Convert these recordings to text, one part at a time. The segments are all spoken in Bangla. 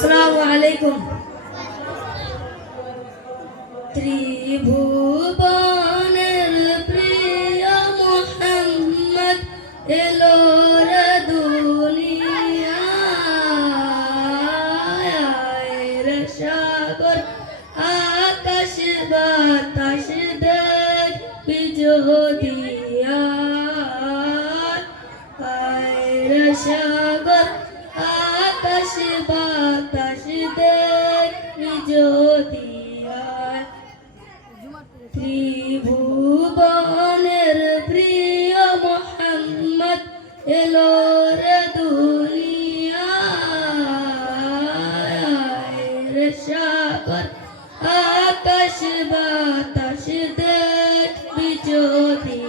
আসসালামু আলাইকুম। ত্রিভুবনের প্রিয় মুহাম্মদ এলো রে দুনিয়ায়, রে সাগর আকাশ বাতাস দেখবি যদি রে সাগর আকাশ বাতাস দেখবি যদি ত্রিভুবনের প্রিয় মুহাম্মদ এলো রে দুনিয়ায়, রে সাগর আকাশ বাতাস দেখবি যদি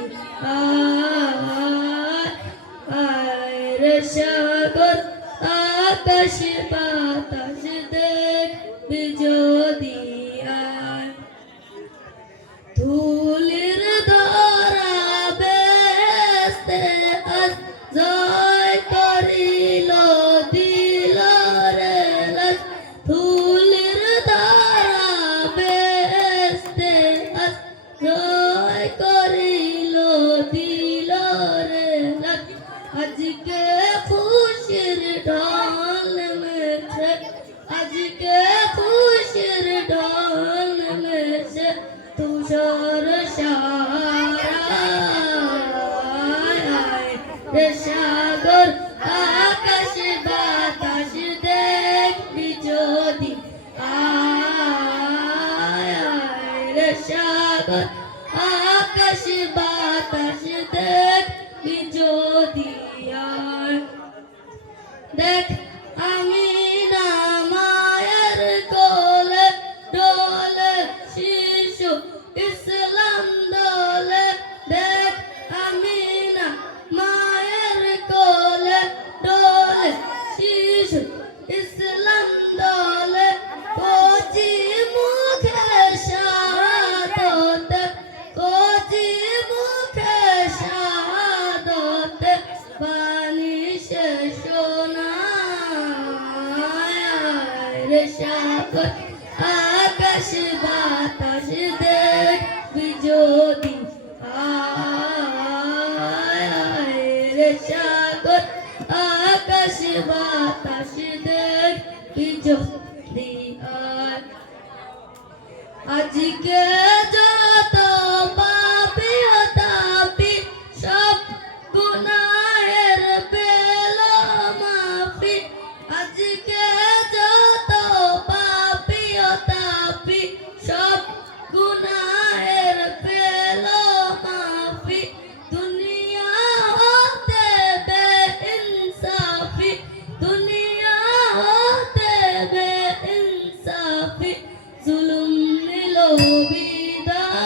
রে সাগর আকাশ বাতাস দেখবি যদি ধুলির ধরা বেস্তে আজ জয় করিল দিল রে লাজ, ধুলির ধরা বেস্তে আজ জয় করিল দিল রে লাজ। আজকে খুশির ঢল মেছে, আজকে খুশির ঢল মেছে তুষার সারায়, রে সাগর আকাশ বাতাস দেখবি যদি রে সাগর আকাশ বাতাস দেখবি যদি দেখ আমি না মায়ের কোলে ডোলে শিশু ইসলাম দোলে, দেখ আমি না মায়ের কোলে ডোলে শিশু ইসলাম দোলে, কচি মুখে শাহাদত, কচি মুখে শাহাদত বাণী শেষ শোনায়, রে সাগর আকাশ বাতাস দেখবি যদি রে সাগর আকাশ বাতাস দেখবি যদি আজকে যত পাপি ও তাপি সব গুনাহের পেল মাফি, আজকে যত পাপি ও তাপি সব গুনাহের পেল মাফি, দুনিয়া হতে বেইনসাফি, দুনিয়া হতে বেইনসাফি জুলুম নিল বিদায়,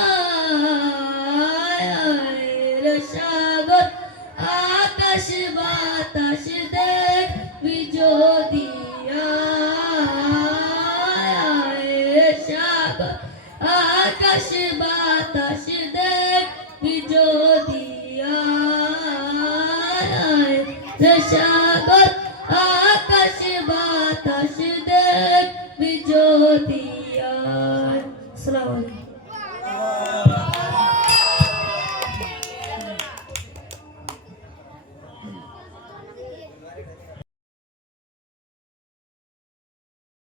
রে সাগর আকাশ বাতাস দেখবি যদি রে সাগর আকাশ